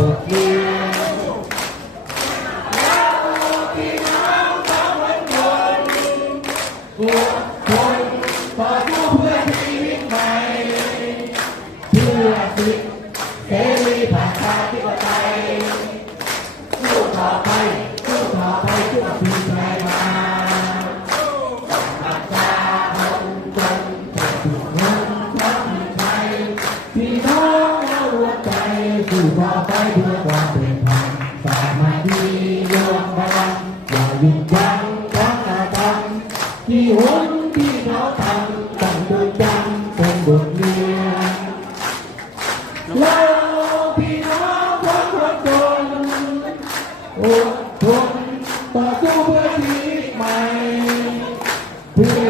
เพื่อสรีประชาธิปไตย สู่ต่อไปเพื่อความเป็นธรรมสามัคคีรวมพลังอย่าหยุดยั้งทั้งอาธรรที่หนที่เขาทำตั้งโดยจังเป็นบทเรียนล้วพี่น้องคนคนคนอดทนต่อสู้เพื่อชีวิตใหม่เพื่อ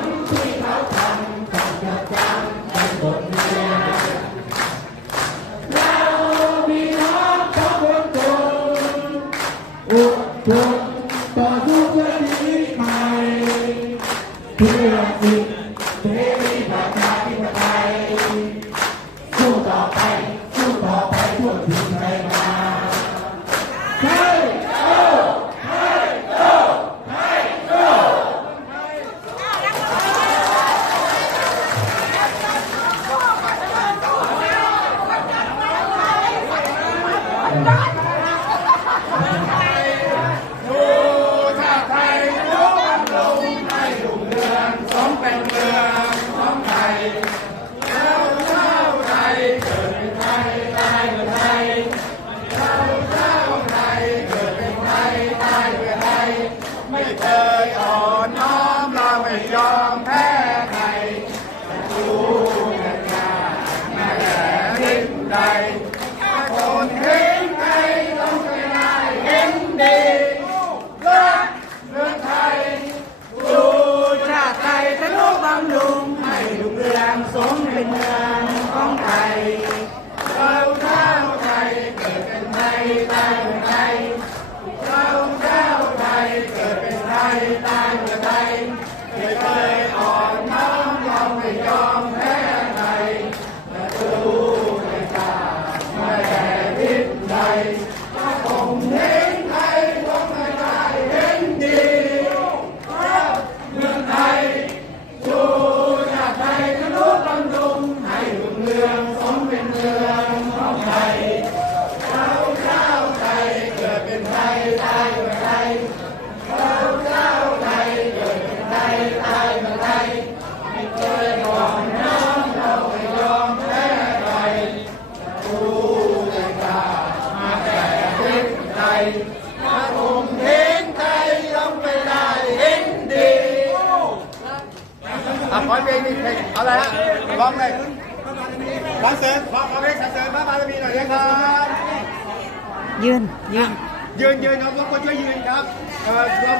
ว่าชีวิตใหม่เพื่อสิทธิเสรีประชาธิไตยสู้ต่อไปสู้ต่อไปทั่วถึงไทมาไทยโตไทยโตไทยโต ไม่เคยอ่อนน้อมเราไม่ยอมแพ้ใครรู้กันหน้าแม่แก่ทิ้งใด ตั้งใจไม่เคย ลงติเพลอะไรฮะร้องเลยสัรเสริญขอขอเพลงสัรเสริญพระบารมีหน่อยนะครับยืนยืน ยืนยืนครับรบกวนช่วยยืนครับ